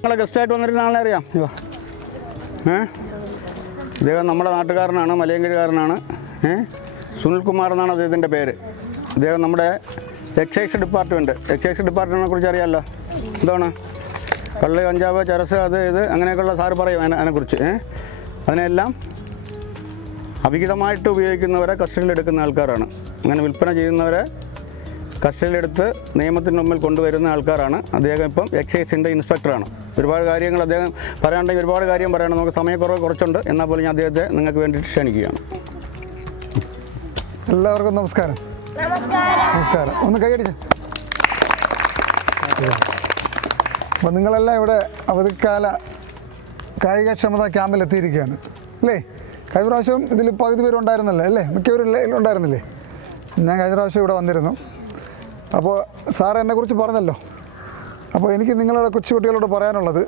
നിങ്ങളെ ഗസ്റ്റായിട്ട് വന്നിരുന്ന ആളെ അറിയാം. ഇദ്ദേഹം നമ്മുടെ നാട്ടുകാരനാണ്, മലയങ്കിഴിക്കാരനാണ്. സുനിൽകുമാർ എന്നാണ് അദ്ദേഹത്തിൻ്റെ പേര്. അദ്ദേഹം നമ്മുടെ എക്സൈസ് ഡിപ്പാർട്ട്മെൻറ്റിനെ കുറിച്ച് അറിയാമല്ലോ. എന്താണ് കള്ള്, കഞ്ചാവ്, ചരസ്, അത് ഇത് അങ്ങനെയൊക്കെയുള്ള സാറ് പറയും അതിനെക്കുറിച്ച്. അതിനെല്ലാം അവിഹിതമായിട്ട് ഉപയോഗിക്കുന്നവരെ കസ്റ്റഡിയിലെടുക്കുന്ന ആൾക്കാരാണ്. അങ്ങനെ വിൽപ്പന ചെയ്യുന്നവരെ കസ്റ്റഡിയിലെടുത്ത് നിയമത്തിന് മുമ്പിൽ കൊണ്ടുവരുന്ന ആൾക്കാരാണ്. അദ്ദേഹം ഇപ്പം എക്സൈസിൻ്റെ ഇൻസ്പെക്ടറാണ്. ഒരുപാട് കാര്യങ്ങൾ അദ്ദേഹം പറയാനുണ്ടെങ്കിൽ ഒരുപാട് കാര്യം പറയണം. നമുക്ക് സമയക്കുറവ് കുറച്ചുണ്ട്. എന്നാൽ പോലും ഞാൻ അദ്ദേഹത്തെ നിങ്ങൾക്ക് വേണ്ടിയിട്ട് ക്ഷണിക്കുകയാണ്. എല്ലാവർക്കും നമസ്കാരം. നമസ്കാരം. ഒന്ന് കൈയടിച്ച്. അപ്പം നിങ്ങളെല്ലാം ഇവിടെ അവധിക്കാല കായികക്ഷമതാ ക്യാമ്പിൽ എത്തിയിരിക്കുകയാണ് അല്ലേ? കഴിഞ്ഞ പ്രാവശ്യം ഇതിൽ പകുതി പേരുണ്ടായിരുന്നല്ലേ അല്ലേ? മിക്കവരും ഉണ്ടായിരുന്നില്ലേ? ഞാൻ കഴിഞ്ഞ പ്രാവശ്യം ഇവിടെ വന്നിരുന്നു. അപ്പോൾ സാറ് എന്നെക്കുറിച്ച് പറഞ്ഞല്ലോ. അപ്പോൾ എനിക്ക് നിങ്ങളുടെ കൊച്ചുകുട്ടികളോട് പറയാനുള്ളത്,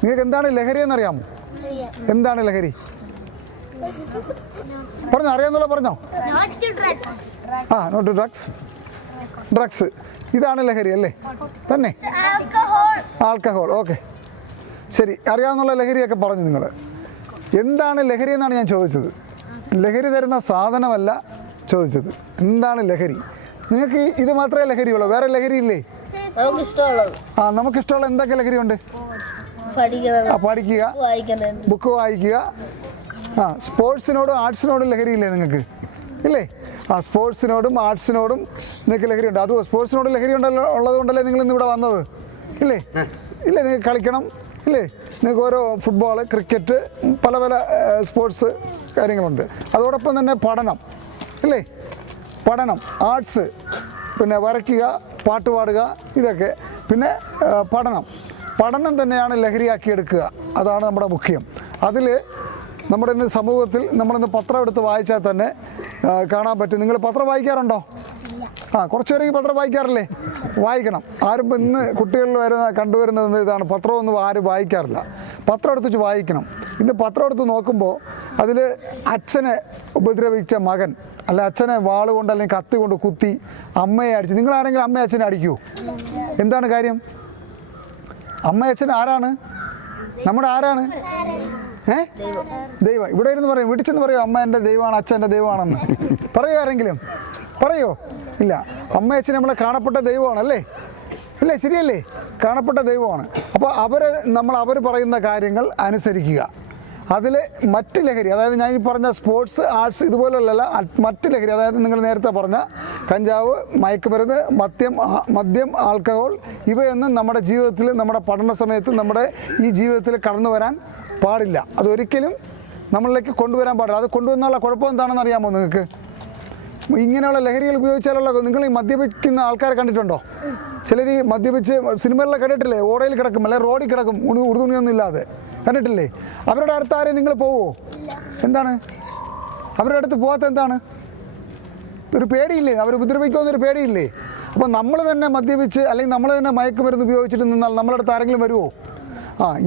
നിങ്ങൾക്ക് എന്താണ് ലഹരി എന്നറിയാമോ? എന്താണ് ലഹരി? പറഞ്ഞോ, അറിയാമെന്നുള്ള പറഞ്ഞോ. നോട്ട് ടു ഡ്രഗ്സ് ഇതാണ് ലഹരി അല്ലേ? തന്നെ ആൽക്കഹോൾ. ഓക്കെ, ശരി. അറിയാവുന്നുള്ള ലഹരിയൊക്കെ പറഞ്ഞു. നിങ്ങൾ എന്താണ് ലഹരി എന്നാണ് ഞാൻ ചോദിച്ചത്. ലഹരി തരുന്ന സാധനമല്ല ചോദിച്ചത്. എന്താണ് ലഹരി? നിങ്ങൾക്ക് ഇത് മാത്രമേ ലഹരിയുള്ളൂ, വേറെ ലഹരി ഇല്ലേ? നമുക്കിഷ്ടമുള്ള എന്തൊക്കെ ലഹരിയുണ്ട്? പഠിക്കുക, ബുക്ക് വായിക്കുക. സ്പോർട്സിനോടും ആർട്സിനോടും ലഹരിയില്ലേ നിങ്ങൾക്ക്? ഇല്ലേ? സ്പോർട്സിനോടും ആർട്സിനോടും നിങ്ങൾക്ക് ലഹരിയുണ്ട്. അതും സ്പോർട്സിനോട് ലഹരി ഉള്ളതുകൊണ്ടല്ലേ നിങ്ങൾ ഇന്നിവിടെ വന്നത്? ഇല്ലേ? നിങ്ങൾക്ക് കളിക്കണം ഇല്ലേ? നിങ്ങൾക്ക് ഓരോ ഫുട്ബോൾ, ക്രിക്കറ്റ്, പല പല സ്പോർട്സ് കാര്യങ്ങളുണ്ട്. അതോടൊപ്പം തന്നെ പഠനം ഇല്ലേ? പഠനം, ആർട്സ്, പിന്നെ വരയ്ക്കുക, പാട്ട് പാടുക, ഇതൊക്കെ. പിന്നെ പഠനം തന്നെയാണ് ലഹരിയാക്കിയെടുക്കുക. അതാണ് നമ്മുടെ മുഖ്യം. അതിൽ നമ്മുടെ ഇന്ന് സമൂഹത്തിൽ നമ്മളിന്ന് പത്രം എടുത്ത് വായിച്ചാൽ തന്നെ കാണാൻ പറ്റും. നിങ്ങൾ പത്രം വായിക്കാറുണ്ടോ? കുറച്ച് പേരെങ്കിൽ പത്രം വായിക്കാറില്ലേ? വായിക്കണം. ആരും ഇന്ന് കുട്ടികളിൽ കണ്ടുവരുന്നത് ഇതാണ്, പത്രമൊന്നും ആരും വായിക്കാറില്ല. പത്രം എടുത്ത് വായിക്കണം. ഇന്ന് പത്രം എടുത്ത് നോക്കുമ്പോൾ അതിൽ അച്ഛനെ ഉപദ്രവിച്ച മകൻ, അല്ല അച്ഛനെ വാളുകൊണ്ട് അല്ലെങ്കിൽ കത്തി കൊണ്ട് കുത്തി അമ്മയെ അടിച്ചു. നിങ്ങളാരെങ്കിലും അമ്മയെ അച്ഛനെ അടിക്കൂ? എന്താണ് കാര്യം? അമ്മ അച്ഛൻ ആരാണ്? നമ്മുടെ ആരാണ്? ദൈവം. ഇവിടെ ഇരുന്ന് പറയും, വിടിച്ചെന്ന് പറയോ അമ്മ എൻ്റെ ദൈവമാണ്, അച്ഛൻ എൻ്റെ ദൈവമാണെന്ന് പറയോ? ആരെങ്കിലും പറയോ? ഇല്ല. അമ്മ അച്ഛൻ നമ്മളെ കാണപ്പെട്ട ദൈവമാണല്ലേ? അല്ലേ? ശരിയല്ലേ? കാണപ്പെട്ട ദൈവമാണ്. അപ്പോൾ അവർ പറയുന്ന കാര്യങ്ങൾ അനുസരിക്കുക. അതിൽ മറ്റ് ലഹരി, അതായത് ഞാൻ ഈ പറഞ്ഞ സ്പോർട്സ്, ആർട്സ് ഇതുപോലെയല്ല, മറ്റ് ലഹരി, അതായത് നിങ്ങൾ നേരത്തെ പറഞ്ഞ കഞ്ചാവ്, മയക്കുമരുന്ന്, മദ്യം, ആൽക്കഹോൾ, ഇവയൊന്നും നമ്മുടെ ജീവിതത്തിൽ, നമ്മുടെ പഠന സമയത്ത്, നമ്മുടെ ഈ ജീവിതത്തിൽ കടന്നു വരാൻ പാടില്ല. അതൊരിക്കലും നമ്മളിലേക്ക് കൊണ്ടുവരാൻ പാടില്ല. അത് കൊണ്ടുവന്നുള്ള കുഴപ്പം എന്താണെന്ന് അറിയാമോ നിങ്ങൾക്ക്? ഇങ്ങനെയുള്ള ലഹരികൾ ഉപയോഗിച്ചാലുള്ള, നിങ്ങൾ ഈ മദ്യപിക്കുന്ന ആൾക്കാരെ കണ്ടിട്ടുണ്ടോ? ചിലർ ഈ മദ്യപിച്ച് സിനിമകളിലൊക്കെ കണ്ടിട്ടില്ലേ? ഓടയിൽ കിടക്കും, അല്ലെങ്കിൽ റോഡിൽ കിടക്കും, ഉടുതുണിയൊന്നും ഇല്ലാതെ കണ്ടിട്ടില്ലേ? അവരുടെ അടുത്ത് ആരെയും നിങ്ങൾ പോവോ? എന്താണ് അവരുടെ അടുത്ത് പോകാത്ത? എന്താണ്? ഒരു പേടിയില്ലേ? അവർ ഉപദ്രവിക്കുമെന്നൊരു പേടിയില്ലേ? അപ്പോൾ നമ്മൾ തന്നെ മദ്യപിച്ച് അല്ലെങ്കിൽ നമ്മൾ തന്നെ മയക്കുമരുന്ന് ഉപയോഗിച്ചിട്ട് നിന്നാൽ നമ്മുടെ അടുത്ത് ആരെങ്കിലും വരുമോ?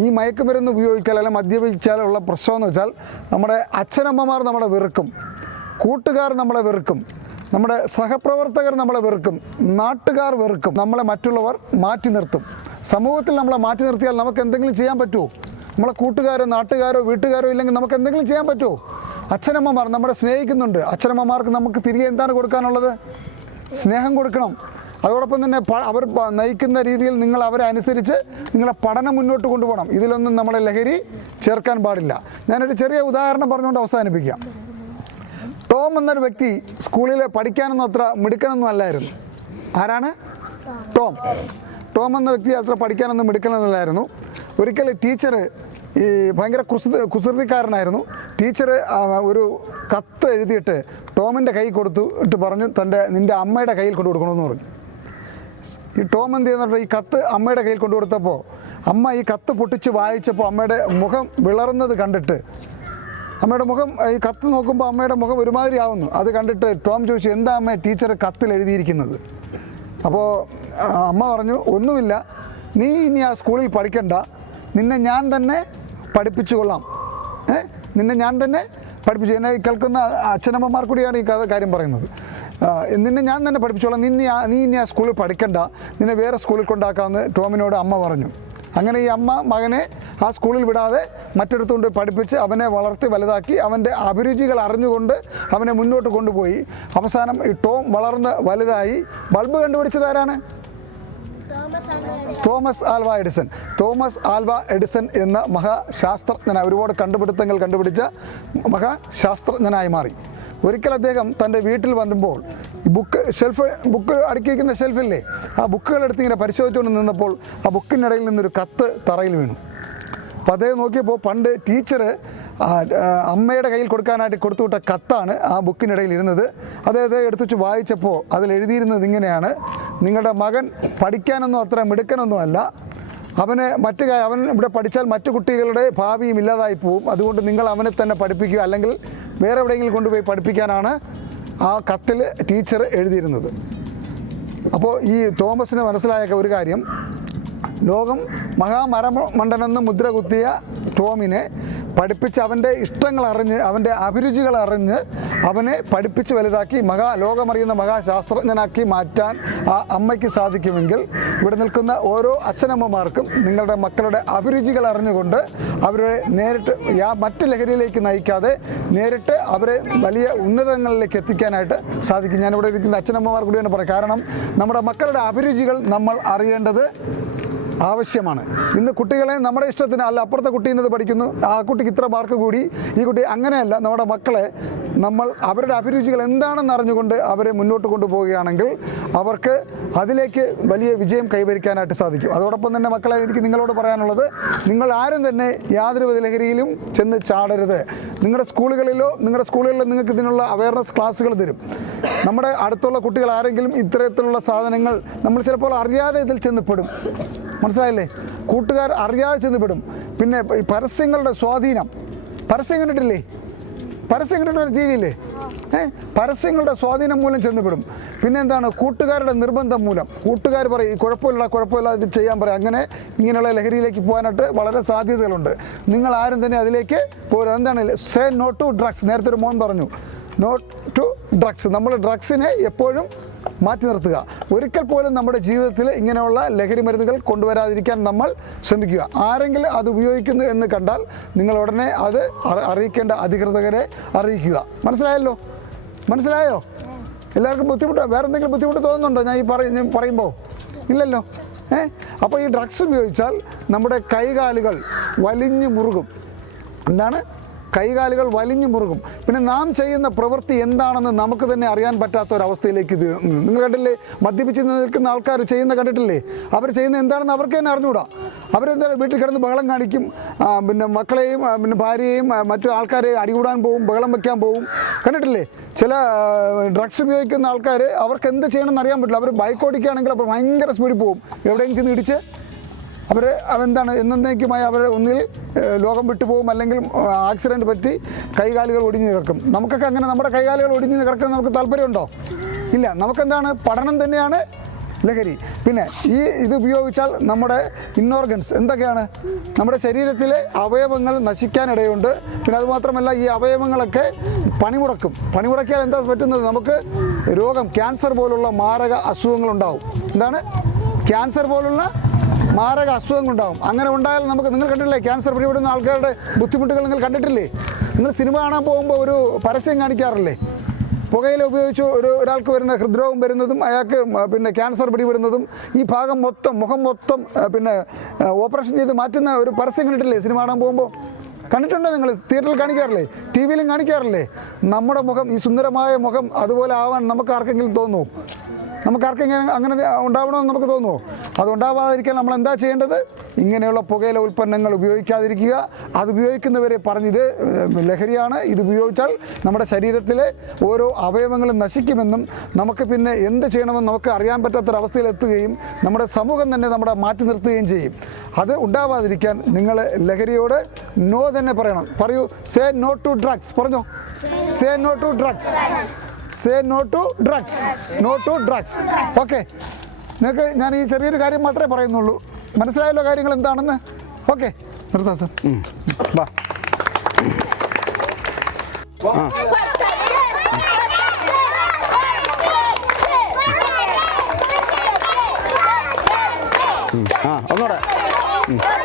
ഈ മയക്കുമരുന്ന് ഉപയോഗിച്ചാൽ അല്ലെങ്കിൽ മദ്യപിച്ചാലുള്ള പ്രശ്നമെന്ന് വെച്ചാൽ നമ്മുടെ അച്ഛനമ്മമാർ നമ്മളെ വെറുക്കും, കൂട്ടുകാർ നമ്മളെ വെറുക്കും, നമ്മുടെ സഹപ്രവർത്തകർ നമ്മളെ വെറുക്കും, നാട്ടുകാർ വെറുക്കും, നമ്മളെ മറ്റുള്ളവർ മാറ്റി നിർത്തും. സമൂഹത്തിൽ നമ്മളെ മാറ്റി നിർത്തിയാൽ നമുക്ക് എന്തെങ്കിലും ചെയ്യാൻ പറ്റുമോ? നമ്മളെ കൂട്ടുകാരോ നാട്ടുകാരോ വീട്ടുകാരോ ഇല്ലെങ്കിൽ നമുക്ക് എന്തെങ്കിലും ചെയ്യാൻ പറ്റുമോ? അച്ഛനമ്മമാർ നമ്മളെ സ്നേഹിക്കുന്നുണ്ട്. അച്ഛനമ്മമാർക്ക് നമുക്ക് തിരികെ എന്താണ് കൊടുക്കാനുള്ളത്? സ്നേഹം കൊടുക്കണം. അതോടൊപ്പം തന്നെ അവർ നയിക്കുന്ന രീതിയിൽ നിങ്ങൾ അവരെ അനുസരിച്ച് നിങ്ങളെ പഠനം മുന്നോട്ട് കൊണ്ടുപോകണം. ഇതിലൊന്നും നമ്മളെ ലഹരി ചേർക്കാൻ പാടില്ല. ഞാനൊരു ചെറിയ ഉദാഹരണം പറഞ്ഞുകൊണ്ട് അവസാനിപ്പിക്കാം. ടോം എന്നൊരു വ്യക്തി സ്കൂളിൽ പഠിക്കാനൊന്നും അത്ര മിടുക്കനൊന്നും അല്ലായിരുന്നു. ആരാണ്? ടോം എന്ന വ്യക്തി അത്ര പഠിക്കാനൊന്നും മിടുക്കനൊന്നുമില്ലായിരുന്നു. ഒരിക്കൽ ടീച്ചർ ഈ ഭയങ്കര കുസൃതിക്കാരനായിരുന്നു. ടീച്ചർ ഒരു കത്ത് എഴുതിയിട്ട് ടോമിൻ്റെ കൈ കൊടുത്തിട്ട് പറഞ്ഞു, നിൻ്റെ അമ്മയുടെ കയ്യിൽ കൊണ്ടു കൊടുക്കണമെന്ന് പറഞ്ഞു. ഈ ടോം എന്ത് ചെയ്യുന്നുണ്ട്? ഈ കത്ത് അമ്മയുടെ കയ്യിൽ കൊണ്ടു കൊടുത്തപ്പോൾ അമ്മ ഈ കത്ത് പൊട്ടിച്ച് വായിച്ചപ്പോൾ അമ്മയുടെ മുഖം വിളറുന്നത് കണ്ടിട്ട്, അമ്മയുടെ മുഖം, ഈ കത്ത് നോക്കുമ്പോൾ അമ്മയുടെ മുഖം ഒരുമാതിരി ആവുന്നു. അത് കണ്ടിട്ട് ടോം ചോദിച്ചു, എന്താ അമ്മ ടീച്ചർ കത്തിൽ എഴുതിയിരിക്കുന്നത്? അപ്പോൾ അമ്മ പറഞ്ഞു, ഒന്നുമില്ല, നീ ഇനി ആ സ്കൂളിൽ പഠിക്കണ്ട, നിന്നെ ഞാൻ തന്നെ പഠിപ്പിച്ചു കൊള്ളാം. നിന്നെ ഞാൻ തന്നെ പഠിപ്പിച്ചു. എന്നെ കേൾക്കുന്ന അച്ഛനമ്മമാർ കൂടിയാണ് ഈ കാര്യം പറയുന്നത്. നിന്നെ ഞാൻ തന്നെ പഠിപ്പിച്ചോളാം, നീ ഇനി ആ സ്കൂളിൽ പഠിക്കണ്ട, നിന്നെ വേറെ സ്കൂളിൽ കൊണ്ടാക്കാമെന്ന് ടോമിനോട് അമ്മ പറഞ്ഞു. അങ്ങനെ ഈ അമ്മ മകനെ ആ സ്കൂളിൽ വിടാതെ മറ്റിടത്തുകൊണ്ട് പഠിപ്പിച്ച് അവനെ വളർത്തി വലുതാക്കി അവൻ്റെ അഭിരുചികൾ അറിഞ്ഞുകൊണ്ട് അവനെ മുന്നോട്ട് കൊണ്ടുപോയി. അവസാനം ഈ ടോം വളർന്ന് വലുതായി. ബൾബ് കണ്ടുപിടിച്ചത് ആരാണ്? തോമസ് ആൽവ എഡിസൺ എന്ന മഹാശാസ്ത്രജ്ഞനായി, ഒരുപാട് കണ്ടുപിടുത്തങ്ങൾ കണ്ടുപിടിച്ച മഹാശാസ്ത്രജ്ഞനായി മാറി. ഒരിക്കൽ അദ്ദേഹം തൻ്റെ വീട്ടിൽ വന്നപ്പോൾ ഈ ബുക്ക് അടുക്കി വയ്ക്കുന്ന ഷെൽഫില്ലേ, ആ ബുക്കുകളെടുത്ത് ഇങ്ങനെ പരിശോധിച്ചുകൊണ്ട് നിന്നപ്പോൾ ആ ബുക്കിനിടയിൽ നിന്നൊരു കത്ത് തറയിൽ വീണു. അപ്പോൾ അദ്ദേഹം നോക്കിയപ്പോൾ പണ്ട് ടീച്ചർ അമ്മയുടെ കയ്യിൽ കൊടുക്കാനായിട്ട് കൊടുത്തുവിട്ട കത്താണ് ആ ബുക്കിനിടയിൽ ഇരുന്നത്. അദ്ദേഹത്തെ എടുത്തുവെച്ച് വായിച്ചപ്പോൾ അതിൽ എഴുതിയിരുന്നത് ഇങ്ങനെയാണ്: നിങ്ങളുടെ മകൻ പഠിക്കാനൊന്നും അത്ര മിടുക്കനൊന്നുമല്ല, അവൻ ഇവിടെ പഠിച്ചാൽ മറ്റു കുട്ടികളുടെ ഭാവിയും ഇല്ലാതായി പോവും, അതുകൊണ്ട് നിങ്ങൾ അവനെ തന്നെ പഠിപ്പിക്കുക, അല്ലെങ്കിൽ വേറെ എവിടെയെങ്കിലും കൊണ്ടുപോയി പഠിപ്പിക്കാനാണ് ആ കത്തിൽ ടീച്ചർ എഴുതിയിരുന്നത്. അപ്പോൾ ഈ തോമസിന് മനസ്സിലായ ഒരു കാര്യം, ലോകം മഹാമരമണ്ടനെന്ന് മുദ്ര കുത്തിയ ടോമിനെ പഠിപ്പിച്ച് അവൻ്റെ ഇഷ്ടങ്ങൾ അറിഞ്ഞ് അവൻ്റെ അഭിരുചികൾ അറിഞ്ഞ് അവനെ പഠിപ്പിച്ച് വലുതാക്കി ലോകമറിയുന്ന മഹാശാസ്ത്രജ്ഞനാക്കി മാറ്റാൻ ആ അമ്മയ്ക്ക് സാധിക്കുമെങ്കിൽ ഇവിടെ നിൽക്കുന്ന ഓരോ അച്ഛനമ്മമാർക്കും നിങ്ങളുടെ മക്കളുടെ അഭിരുചികൾ അറിഞ്ഞുകൊണ്ട് അവരെ നേരിട്ട് മറ്റ് ലഹരിയിലേക്ക് നയിക്കാതെ നേരിട്ട് അവരെ വലിയ ഉന്നതങ്ങളിലേക്ക് എത്തിക്കാനായിട്ട് സാധിക്കും. ഞാനിവിടെ ഇരിക്കുന്ന അച്ഛനമ്മമാർ കൂടിയാണ് പറയാം. കാരണം നമ്മുടെ മക്കളുടെ അഭിരുചികൾ നമ്മൾ അറിയേണ്ടത് ആവശ്യമാണ്. ഇന്ന് കുട്ടികളെ നമ്മുടെ ഇഷ്ടത്തിന്, അല്ല അപ്പുറത്തെ കുട്ടി ഇന്നത് പഠിക്കുന്നു, ആ കുട്ടിക്ക് ഇത്ര മാർക്ക് കൂടി, ഈ കുട്ടി അങ്ങനെയല്ല. നമ്മുടെ മക്കളെ നമ്മൾ അവരുടെ അഭിരുചികൾ എന്താണെന്ന് അറിഞ്ഞുകൊണ്ട് അവരെ മുന്നോട്ട് കൊണ്ടുപോവുകയാണെങ്കിൽ അവർക്ക് അതിലേക്ക് വലിയ വിജയം കൈവരിക്കാനായിട്ട് സാധിക്കും. അതോടൊപ്പം തന്നെ മക്കളെ, എനിക്ക് നിങ്ങളോട് പറയാനുള്ളത്, നിങ്ങൾ ആരും തന്നെ യാതൊരു ലഹരിയിലും ചെന്ന് ചാടരുത്. നിങ്ങളുടെ സ്കൂളുകളിലോ നിങ്ങൾക്ക് ഇതിനുള്ള അവയർനെസ് ക്ലാസ്സുകൾ തരും. നമ്മുടെ അടുത്തുള്ള കുട്ടികൾ ആരെങ്കിലും ഇത്തരത്തിലുള്ള സാധനങ്ങൾ നമ്മൾ ചിലപ്പോൾ അറിയാതെ ഇതിൽ ചെന്നപ്പെടും. മനസ്സിലായില്ലേ? കൂട്ടുകാർ അറിയാതെ ചെന്നപ്പെടും. പിന്നെ ഈ പരസ്യങ്ങളുടെ സ്വാധീനം, പരസ്യം കണ്ടിട്ടില്ലേ? പരസ്യം കണ്ടിട്ട് ടി വിയില്ലേ? പരസ്യങ്ങളുടെ സ്വാധീനം മൂലം ചെന്നപ്പെടും. പിന്നെ എന്താണ്? കൂട്ടുകാരുടെ നിർബന്ധം മൂലം. കൂട്ടുകാർ പറയും കുഴപ്പമില്ല ഇത് ചെയ്യാൻ പറയും. ഇങ്ങനെയുള്ള ലഹരിയിലേക്ക് പോകാനായിട്ട് വളരെ സാധ്യതകളുണ്ട്. നിങ്ങൾ ആരും തന്നെ അതിലേക്ക് പോരും. എന്താണ്? Say no to drugs. നേരത്തെ ഒരു മോൻ പറഞ്ഞു, നോ ടു ഡ്രഗ്സ്. നമ്മൾ ഡ്രഗ്സിനെ എപ്പോഴും മാറ്റി നിർത്തുക. ഒരിക്കൽ പോലും നമ്മുടെ ജീവിതത്തിൽ ഇങ്ങനെയുള്ള ലഹരി മരുന്നുകൾ കൊണ്ടുവരാതിരിക്കാൻ നമ്മൾ ശ്രമിക്കുക. ആരെങ്കിലും അത് ഉപയോഗിക്കുന്നു എന്ന് കണ്ടാൽ നിങ്ങൾ ഉടനെ അത് അറിയിക്കേണ്ട അധികൃതരെ അറിയിക്കുക. മനസ്സിലായോ? എല്ലാവർക്കും വേറെ എന്തെങ്കിലും ബുദ്ധിമുട്ട് തോന്നുന്നുണ്ടോ ഞാൻ പറയുമ്പോൾ? ഇല്ലല്ലോ. അപ്പോൾ ഈ ഡ്രഗ്സ് ഉപയോഗിച്ചാൽ നമ്മുടെ കൈകാലുകൾ വലിഞ്ഞു മുറുകും. എന്താണ്? കൈകാലുകൾ വലിഞ്ഞു മുറുകും. പിന്നെ നാം ചെയ്യുന്ന പ്രവൃത്തി എന്താണെന്ന് നമുക്ക് തന്നെ അറിയാൻ പറ്റാത്ത ഒരവസ്ഥയിലേക്ക് ഇത്. നിങ്ങൾ കണ്ടില്ലേ? മദ്യപിച്ച് നിൽക്കുന്ന ആൾക്കാർ ചെയ്യുന്ന കണ്ടിട്ടില്ലേ? അവർ ചെയ്യുന്ന എന്താണെന്ന് അവർക്ക് തന്നെ അറിഞ്ഞുകൂടാ. അവരെന്താ വീട്ടിൽ കിടന്ന് ബഹളം കാണിക്കും, പിന്നെ മക്കളെയും പിന്നെ ഭാര്യയെയും മറ്റു ആൾക്കാരെ അടികൂടാൻ പോവും, ബഹളം വയ്ക്കാൻ പോവും. കണ്ടിട്ടില്ലേ? ചില ഡ്രഗ്സ് ഉപയോഗിക്കുന്ന ആൾക്കാർ അവർക്ക് എന്ത് ചെയ്യണമെന്ന് അറിയാൻ പറ്റില്ല. അവർ ബൈക്ക് ഓടിക്കുകയാണെങ്കിൽ അപ്പോൾ ഭയങ്കര സ്പീഡിൽ പോവും. എവിടെയെങ്കിലും ചെന്ന് ഇടിച്ച് അവരെന്താണ് എന്നേക്കുമായി അവർ ഒന്നിൽ ലോകം വിട്ടുപോകും, അല്ലെങ്കിൽ ആക്സിഡൻറ്റ് പറ്റി കൈകാലുകൾ ഒടിഞ്ഞു കിടക്കും. നമുക്കൊക്കെ അങ്ങനെ നമ്മുടെ കൈകാലുകൾ ഒടിഞ്ഞു കിടക്കാൻ നമുക്ക് താല്പര്യമുണ്ടോ? ഇല്ല. നമുക്കെന്താണ്? പഠനം തന്നെയാണ് ലഹരി. പിന്നെ ഇത് ഉപയോഗിച്ചാൽ നമ്മുടെ ഇന്നോർഗൻസ് എന്തൊക്കെയാണ്? നമ്മുടെ ശരീരത്തിലെ അവയവങ്ങൾ നശിക്കാനിടയുണ്ട്. പിന്നെ അതുമാത്രമല്ല, ഈ അവയവങ്ങളൊക്കെ പണിമുടക്കിയാൽ എന്താ പറ്റുന്നത്? നമുക്ക് രോഗം, ക്യാൻസർ പോലുള്ള മാരക അസുഖങ്ങളുണ്ടാവും. എന്താണ്? ക്യാൻസർ പോലുള്ള മാരക അസുഖങ്ങളുണ്ടാകും. അങ്ങനെ ഉണ്ടായാൽ നിങ്ങൾ കണ്ടിട്ടില്ലേ? ക്യാൻസർ പിടിപെടുന്ന ആൾക്കാരുടെ ബുദ്ധിമുട്ടുകൾ നിങ്ങൾ കണ്ടിട്ടില്ലേ? നിങ്ങൾ സിനിമ കാണാൻ പോകുമ്പോൾ ഒരു പരസ്യം കാണിക്കാറില്ലേ? പുകയില ഉപയോഗിച്ച് ഒരാൾക്ക് വരുന്ന ഹൃദ്രോഗം വരുന്നതും അയാൾക്ക് പിന്നെ ക്യാൻസർ പിടിപെടുന്നതും ഈ ഭാഗം മൊത്തം മുഖം മൊത്തം പിന്നെ ഓപ്പറേഷൻ ചെയ്ത് മാറ്റുന്ന ഒരു പരസ്യം കണ്ടിട്ടില്ലേ സിനിമ കാണാൻ പോകുമ്പോൾ? കണ്ടിട്ടുണ്ടോ നിങ്ങൾ? തിയേറ്ററിൽ കാണിക്കാറില്ലേ? ടി വിയിലും കാണിക്കാറില്ലേ? നമ്മുടെ മുഖം, ഈ സുന്ദരമായ മുഖം അതുപോലെ ആവാൻ നമുക്ക് ആർക്കെങ്കിലും തോന്നുമോ? നമുക്കാർക്കെങ്കിലും അങ്ങനെ ഉണ്ടാവണമെന്ന് നമുക്ക് തോന്നുമോ? അതുണ്ടാവാതിരിക്കാൻ നമ്മൾ എന്താ ചെയ്യേണ്ടത്? ഇങ്ങനെയുള്ള പുകയില ഉൽപ്പന്നങ്ങൾ ഉപയോഗിക്കാതിരിക്കുക. അത് ഉപയോഗിക്കുന്നവരെ പറഞ്ഞിത് ലഹരിയാണ്, ഇത് ഉപയോഗിച്ചാൽ നമ്മുടെ ശരീരത്തിലെ ഓരോ അവയവങ്ങളും നശിക്കുമെന്നും നമുക്ക് പിന്നെ എന്ത് ചെയ്യണമെന്ന് നമുക്ക് അറിയാൻ പറ്റാത്തൊരവസ്ഥയിലെത്തുകയും നമ്മുടെ സമൂഹം തന്നെ നമ്മുടെ മാറ്റി നിർത്തുകയും ചെയ്യും. അത് ഉണ്ടാവാതിരിക്കാൻ നിങ്ങൾ ലഹരിയോട് നോ തന്നെ പറയൂ. Say no to drugs. പറഞ്ഞോ, say no to drugs. Say no to drugs. No to drugs. Okay. നിങ്ങൾക്ക് ഞാൻ ഈ ചെറിയൊരു കാര്യം മാത്രമേ പറയുന്നുള്ളൂ. മനസ്സിലായല്ലോ കാര്യങ്ങൾ എന്താണെന്ന്? ഓക്കെ, നിർത്താം സാർ. വാ. ഒന്നുകൂടെ ഉം.